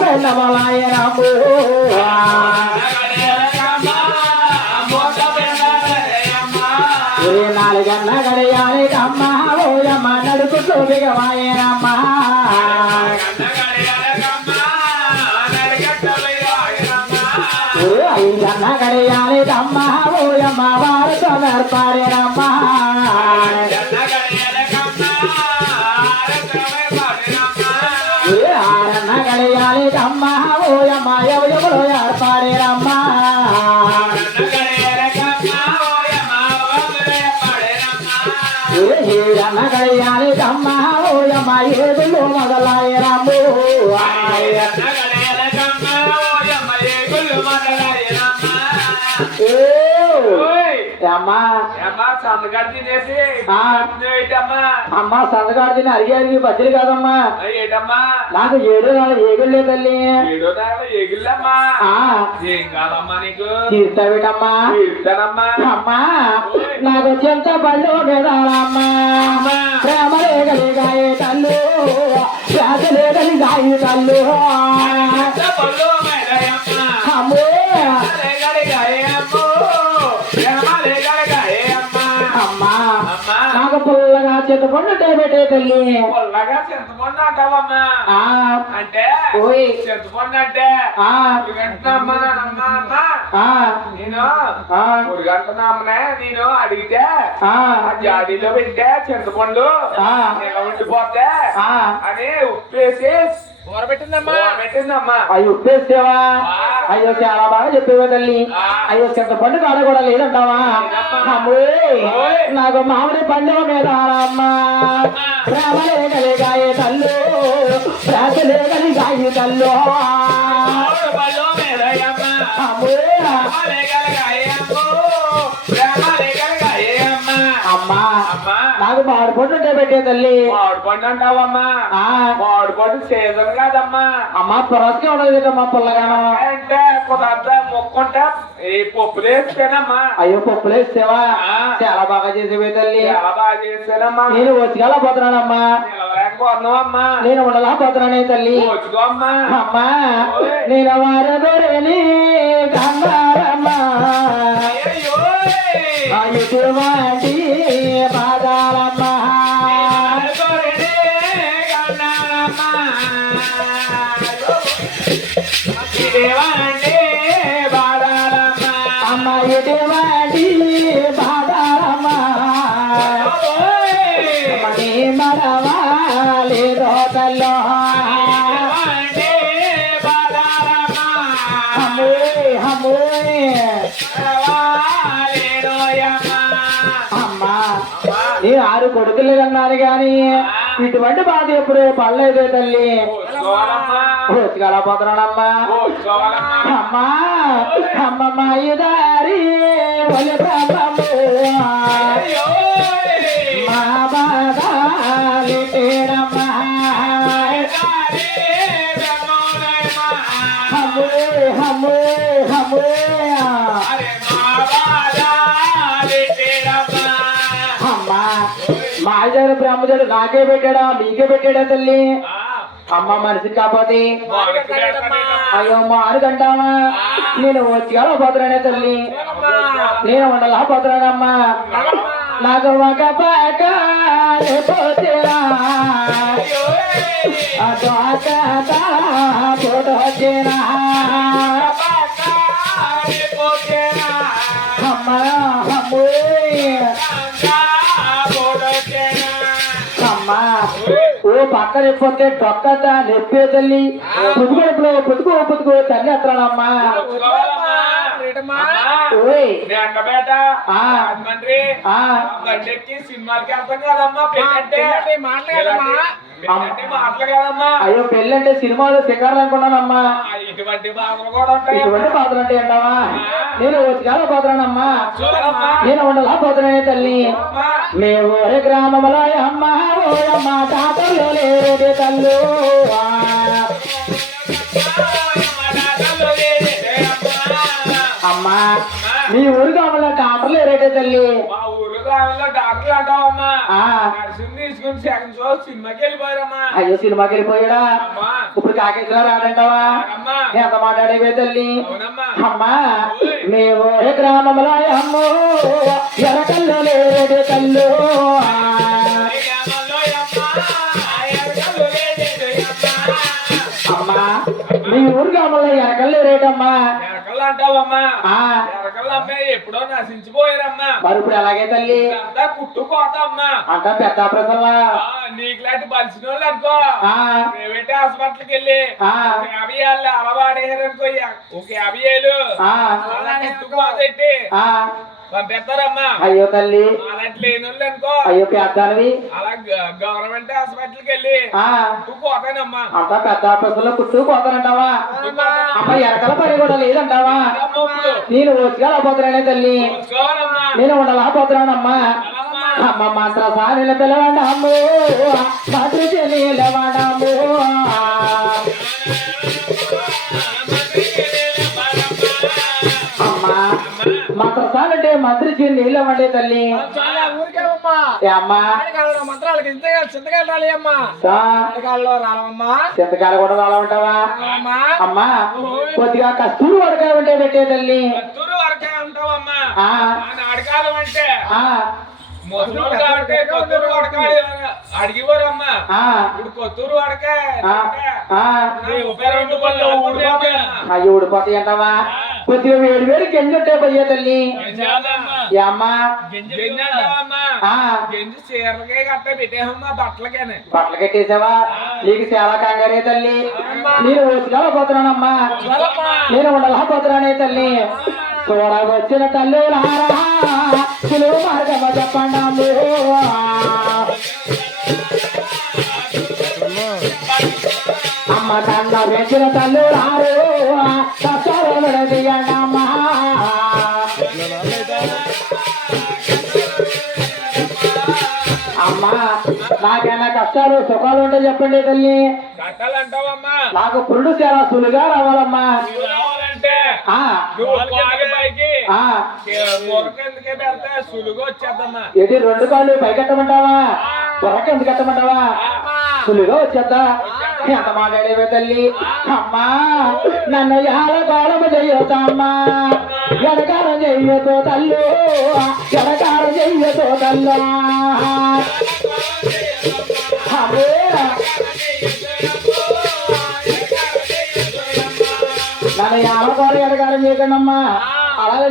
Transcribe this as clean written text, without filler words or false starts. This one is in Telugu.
పెండమలాయనము నాలుగన్న గడియాలి అమ్మ ఓయమ్మ నడుపుతూ బిగమాయనమ్మ ఐదన్న గడియాలి అమ్మ ఓయమ్మ వారితో నడపాడేనమ్మ ఆరన్న గడియాలి అమ్మ ఓయమ్మ ఎవరు ఏర్పాడేనమ్మ ఏడన్న గడియాలి అమ్మ ఓయమ్మ ఏడులో మొదలాయనమ్ము అమ్మ సందగాడు తిని అడిగారు బద్దలు కాదమ్మా ఏటమ్మా నాకు 7 నాలుగు ఏగుళ్ళే తల్లి 7 నాలుగు ఏగిల్లమ్మా ఏం కాదమ్మా నీకు తీర్తావేటమ్మా తీర్తానమ్మా అమ్మా నాకు చెంత బళ్ళు బెదాలమ్మా ప్రేమ లేగలిగాయే తల్లు శ్వాస లేగలిగాయి తల్లు అమ్మో అమ్మా నాకు పుల్లగా చింతపండు పెట్టే తల్లి పుల్లగా చింతపండు అంటావమ్మా అంటే చింతపండు అంటే నేను 3 గంటల నామనే నేను అడిగితే జాడీలో పెట్టే చింతపండు ఉండిపోతే అని ఉప్పేసి అయ్యో ఉప్పేసేవా అయ్యో చాలా బాగా చెప్పేవా తల్లి అయ్యో చింతపండు కాడ కూడా లేదంటావా అమ్మే నాకు మామిడి పండుగ మీద అమ్మా ప్రేమ లేగలిగాయే తల్లు ప్రేమ లేగలిగాయి తల్లు అమ్మా నాకు మామిడి పండు ఉంటే పెట్టే తల్లి మామిడి పండు అంటావమ్మా మామిడి పండు సీజన్ కాదమ్మా అమ్మ పురస్కే ఉండదు మా పుల్లగాను అంటే కొంత మొక్కుంటా ఈ పప్పులు వేస్తేనమ్మా అయ్యో పప్పులు వేస్తేవా చాలా బాగా చేసేవే తల్లి చాలా బాగా చేస్తేనమ్మా నేను వచ్చి పోతున్నానమ్మా నిలవలేకపోతున్నావమ్మా నేను ఉండలేకపోతున్నానే తల్లి వచ్చుకోమ్మా అమ్మా నేను వారదొరని గంగారమ్మా ఇటువంటి బాధాలమ్మా అమ్మ ఇటువంటి బాధాలమ్మా నీ మరవాలి రోతల్లో అమ్మా నీ 6 కొడుకులు కన్నారు గాని ఇటువంటి బాధ ఎప్పుడు పడలేదే తల్లి వచ్చుకోలేకపోతున్నానమ్మా అమ్మా అమ్మమ్మ ఇదారి ఒలి బ్రహ్మము మా బాధమ్మా హమ్మే హమ్మే హమ్మే అమ్మా మాయదారు బ్రహ్మదేవుడు నాకే పెట్టాడా మీకే పెట్టాడా తల్లి అమ్మ మనిషిని కాకపోతే అయ్యో మారు కంటావా నేను వచ్చి తల్లి నేను ఉండలేకపోతున్నానమ్మా నాకు ఒక పోతేరా ఫోటో వచ్చేనా అమ్మా అమ్మా ఓ పక్కన ఎప్పితే డొక్కత నెప్పే తల్లి పుట్టుకో పుట్టుకో తల్లి ఎత్తానమ్మా సినిమాలకి అర్థం కాదమ్మా అయ్యో పెళ్ళంటే సినిమాలో శిఖరాలు అనుకున్నానమ్మా ఇటువంటి బాధలు కూడా ఉంటాయి ఇటువంటి బాధలు అంటే అంటావా నేను వచ్చి పోతున్నానమ్మా నేను ఉండలేకపోతున్నానే తల్లి మే ఊరి గ్రామంలో అమ్మ ఓయమ్మ తాతలు లేదే తల్లు అమ్మా మీ ఊరు కావాల టాటర్లు ఎరేటే తల్లి రావులో డాక్టర్లు అంటావమ్మా ఆ. నర్సింగ్ తీసుకుని సెకండ్ షో సినిమాకి వెళ్ళిపోయారమ్మా అయ్యో సినిమాకి వెళ్ళిపోయాడా అమ్మా ఇప్పుడు కాకేశ్వర రాడంటావా అమ్మా ఎంత మాట్లాడేవే తల్లి అవునమ్మా అమ్మా మేము ఏ గ్రామంలో అమ్మో ఎరకల్లో లేదే కల్లో అమ్మా మీ ఊరు గ్రామంలో ఎరకల్లో రేటమ్మా ఎరకలు అంటావమ్మా ఆ ఎరకలు అమ్మాయి ఎప్పుడో నశించిపోయారమ్మా మరి ఇప్పుడు ఎలాగే తల్లి అంతా కుట్టుకోతామ్మా అంట పెద్ద ప్రసల్లా నీకు లాంటి బలిసిన వాళ్ళు అనుకో ఆ ప్రైవేట్ హాస్పిటల్కి వెళ్ళి ఆ. ఒక 50 ఏళ్ళు అలవాడేయారు అనుకో ఒక 50 ఏళ్ళు ఆ అలా కుట్టుకోతెట్టి ఆ పంపిస్తారమ్మా అయ్యో తల్లి అలాంటి లేని వాళ్ళు అనుకో అయ్యో పెద్దనివి అలా గవర్నమెంట్ హాస్పిటల్కి వెళ్ళి ఆ కుట్టుకోతానమ్మా అంత పెద్ద ప్రసల్లో కుట్టు పోతానంటావా అమ్మ ఎరకల పని కూడా లేదంటావా నేను వచ్చి పోతున్నానే తల్లి చూసుకోవాలమ్మా నేను ఉండలేకపోతున్నానమ్మా అమ్మ మాత్ర సారిల పిలవండి అమ్మో మాతృ చెల్లిలవాడమ్మో అమ్మ మాత్ర సారంటే మంత్రి చెల్లిలవండి తల్లి ఏ అమ్మా మంత్రాలకి చింతకాయలు రాలి అమ్మా సా, చింతకాయలు రాలమ్మా చింతకాయలు కూడా రాలా ఉంటావా అమ్మా కొద్దిగా కస్తూరు వడకాయ ఉంటే పెట్టే తల్లి కత్తూరు వరకే ఉంటావమ్మా ఆ అడకాలం అంటే ఆ ముసలోడు కాబట్టి కొత్తూరు వడకాయ అడిగిపోరమ్మా ఆ ఇప్పుడు కొత్తూరు వడకాయ ఆ ఆ రెండు పళ్ళు ఊడిపోతాయమ్మా. అయ్యి ఊడిపోతాయి అంటావా కొద్దిగా వేడి వేడి గింజంటే పోయే తల్లి ఏ అమ్మా గింజ అంటావమ్మా ఆ గింజ చీరలకే గట్ట పెట్టేవమ్మా బట్టలకేనే బట్టలు కట్టేసావా నీకు చాలా కంగారే తల్లి నేను వచ్చుకోలేకపోతున్నానమ్మా నేను ఉండలేకపోతున్నానే తల్లి చూడవచ్చిన తల్లి సులువు మార్గమ చెప్పండి అమ్మో. అమ్మ కన్న వెచ్చిన తల్లి రారు కష్టాలు విడదీయండి అమ్మా. అమ్మా నాకైనా కష్టాలు సుఖాలు ఉంటే చెప్పండి తల్లి కట్టాలంటావమ్మా నాకు పురుడు చాలా సులుగా రావాలమ్మా నువ్వు రావాలంటే ఆ నువ్వు కాలు పైకి ఆ మురకెందుకే పెడితే సులుగు వచ్చేద్దమ్మా ఏంటి రెండు కాళ్ళు పైకెట్టమంటావా పొరక ఎందుకు కట్టమంటావా సులుగా వచ్చేద్దా ఎంత మాట్లాడేవే తల్లి అమ్మా నన్ను యాలకాలం చెయ్యొద్దమ్మా ఎడకారం చెయ్యతో తల్లు ఎడకారం చెయ్యతో తల్లా అమ్మో నన్ను యాలకాలం ఎడకారం చేయకండి అమ్మా అలాగే